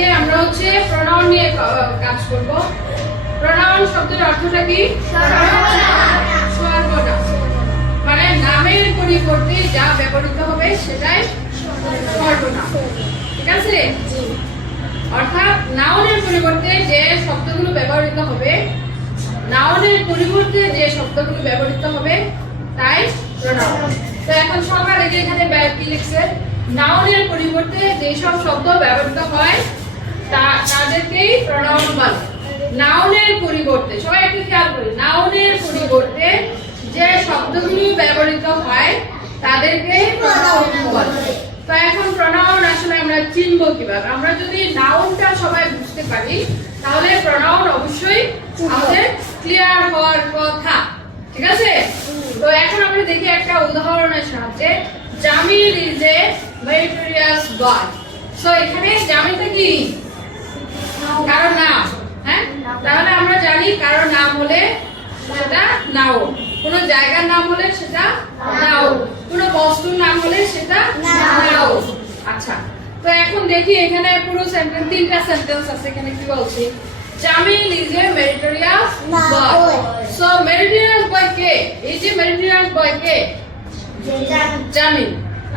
আজকে আমরা হচ্ছে প্রোনাউন নিয়ে কাজ করব। প্রোনাউন শব্দের অর্থটা কি? সর্বনাম। মানে নামের পরিবর্তে যা ব্যবহৃত হবে সেটাই সর্বনাম। ঠিক আছে? অর্থাৎ নাউনের পরিবর্তে যে শব্দগুলো ব্যবহৃত হবে, নাউনের পরিবর্তে যে শব্দগুলো ব্যবহৃত হবে তাই প্রোনাউন। তো এখন সবার আগে এখানে কি লিখছে? নাউনের পরিবর্তে যে সব শব্দ ব্যবহৃত হয় তাদেরকেই প্রোনাউন বলে। নাউনের পরিবর্তে, সবাই একটু খেয়াল করি, নাউনের পরিবর্তে যে শব্দগুলো ব্যবহৃত হয় তাদেরকে প্রোনাউন বলে। তো এখন প্রোনাউন আসলে আমরা চিনব কিভাবে? আমরা যদি নাউনটা সবাই বুঝতে পারি তাহলে প্রোনাউন অবশ্যই আমাদের ক্লিয়ার হওয়ার কথা। ঠিক আছে? তো এখন আমরা দেখি একটা উদাহরণের সাহায্যে। Jamil is a meritorious boy. So এখানে জামিলটা কি? কারো নাম। হ্যাঁ, তাহলে আমরা জানি কারো নাম হলে সেটা নাউন, কোন জায়গার নাম হলে সেটা নাউন, কোন বস্তুর নাম হলে সেটা নাউন। আচ্ছা, তো এখন দেখি এখানে পুরো সেন্টেন্স, তিনটা সেন্টেন্স আছে। এখানে কি বলছে? Jamil is a meritorious boy. So meritorious boy কে? এই যে মেরিটোরিয়াস বয় কে? জামিল।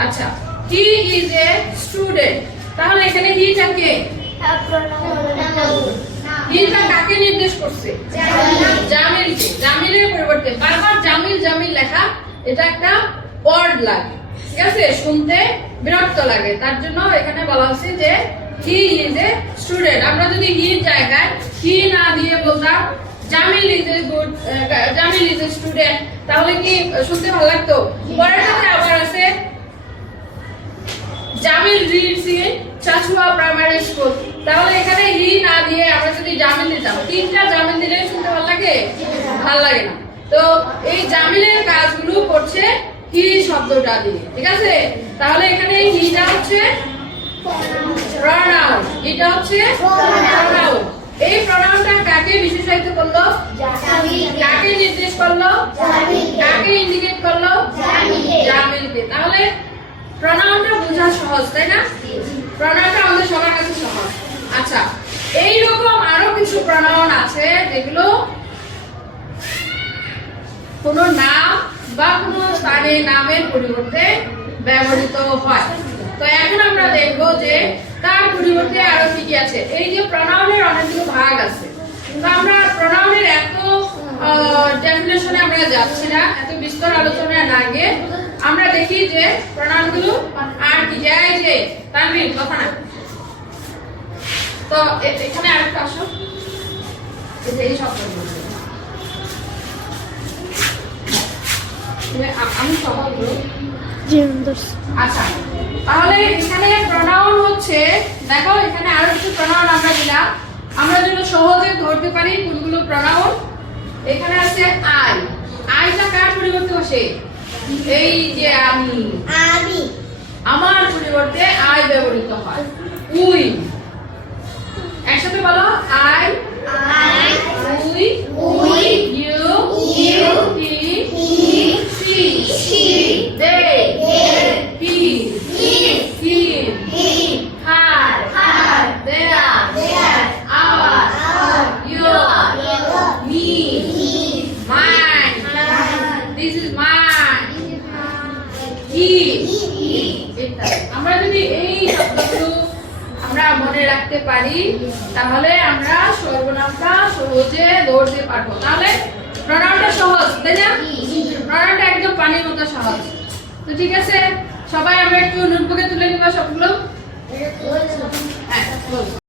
আচ্ছা, হি ইজ এ স্টুডেন্ট। তাহলে এখানে হিটা কে? হিটা কাকে নির্দেশ করছে? জামিলকে। জামিলের পরিবর্তে বারবার জামিল জামিল লেখা এটা একটা ওয়ার্ড লাগে, ঠিক আছে? শুনতে বিরক্ত লাগে, তার জন্য এখানে বলা হচ্ছে যে হি ইজ এ স্টুডেন্ট। আমরা যদি হির জায়গায় হি না দিয়ে বলতাম Jamil is a good, Jamil is a student, তাহলে কি শুনতে ভালো লাগতো? পরেরটাতে আবার আছে Jamil reads in Chachua primary school. তাহলে এখানে হি না দিয়ে আমরা যদি জামিল দিতাম, তিনটা জামিল দিলে শুনতে ভালো লাগে? ভালো লাগে না। তো এই জামিলের কাজগুলো করছে হি শব্দটা দিয়ে। ঠিক আছে? তাহলে এখানে হিটা হচ্ছে প্রোনাউন, এটা হচ্ছে প্রোনাউন। এই প্রোনাউনটা কাকে বিশেষায়িত করলো? কাকে নির্দেশ করলো? কাকে ইন্ডিকেট করলো? জামিলকে। তাহলে প্রোনাউনটা বোঝা সহজ, তাই না? প্রোনাউনটা আমাদের সবার কাছে সহজ। আচ্ছা, এই রকম আরো কিছু প্রোনাউন আছে যেগুলো কোন নাম বা কোন স্থানে নামের পরিবর্তে ব্যবহৃত হয়। তো এখন আমরা দেখব যে তার পরিবর্তে আরো কি কি আছে। এই যে প্রোনাউনের অনেকগুলো ভাগ আছে, তো আমরা প্রোনাউনের এত ডেফিনেশনে আমরা যাচ্ছি না, এত বিস্তর আলোচনা না গিয়ে আমরা দেখি যে প্রোনাউনগুলো আর কি যায়। যে তানভীর কথা না, তো এখানে আরেকটা আসো, এই শব্দগুলো আমি সবাইগুলো। আচ্ছা, তাহলে এখানে প্রোনাউন হচ্ছে, দেখো এখানে আরো কিছু প্রোনাউন আমরা দিলাম, আমরা যেন সহজে ধরতে পারি কোনগুলো প্রোনাউন। এখানে আছে আই। আইটা কার পরিবর্তে বসে? এই যে আমি, আমার পরিবর্তে আই ব্যবহৃত হয়। উই, একসাথে বলো, I, we, you, he, she, they, he, her, their, our, your, me, mine, this is mine, he. আমরা যদি এই শব্দগুলো আমরা মনে রাখতে পারি তাহলে আমরা সর্বনামটা সহজে ধরতে পারবো। তাহলে প্রোনাউনটা সহজ, তাই না? প্রোনাউনটা একদম পানির মতো সহজ। তো ঠিক আছে, সবাই আমরা একটু নোটবুকে তুলে নিবা সবগুলো। হ্যাঁ।